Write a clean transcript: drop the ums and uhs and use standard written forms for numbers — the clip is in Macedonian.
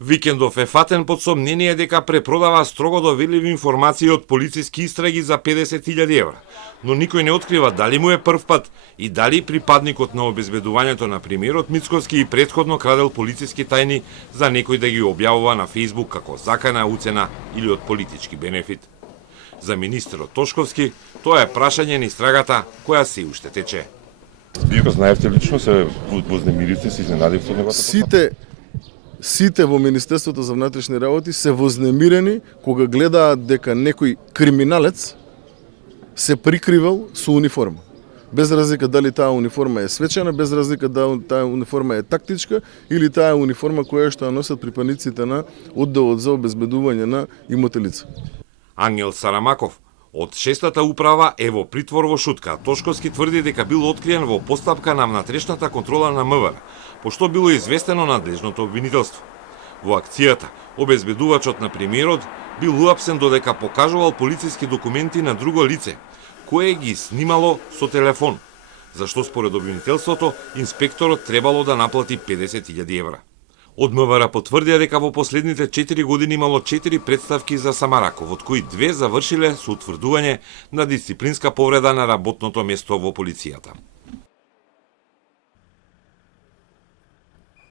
Викендов е фатен под сомнение дека препродава строго доверливи информации од полициски истраги за 50.000 евра, но никој не открива дали му е прв пат и дали припадникот на обезбедувањето на премиерот Мицкоски и претходно крадел полициски тајни за некој да ги објавува на Facebook како закана, уцена или од политички бенефит. За министерот Тошковски, тоа е прашање на истрагата која се уште тече. Вие го знаевте лично, се вознемирите, се изненадивте од неговата Сите во Министерството за внатрешни работи се вознемирени кога гледаат дека некој криминалец се прикривал со униформа. Без разлика дали таа униформа е свечена, без разлика дали таа униформа е тактичка или таа е униформа која што носат припадниците на одделот за обезбедување на имоти лица. Ангел Сарамаков од 6-та управа е во притвор во Шутка. Тошковски тврди дека бил откриен во постапка на внатрешната контрола на МВР, пошто било известено надлежното обвинителство. Во акцијата, обезбедувачот на премиерот бил уапсен додека покажувал полициски документи на друго лице, кое ги снимало со телефон, зашто според обвинителството инспекторот требало да наплати 50.000 евра. Од МВР потврдија дека во последните 4 години имало 4 представки за Самараков, од кои 2 завршиле со утврдување на дисциплинска повреда на работното место во полицијата.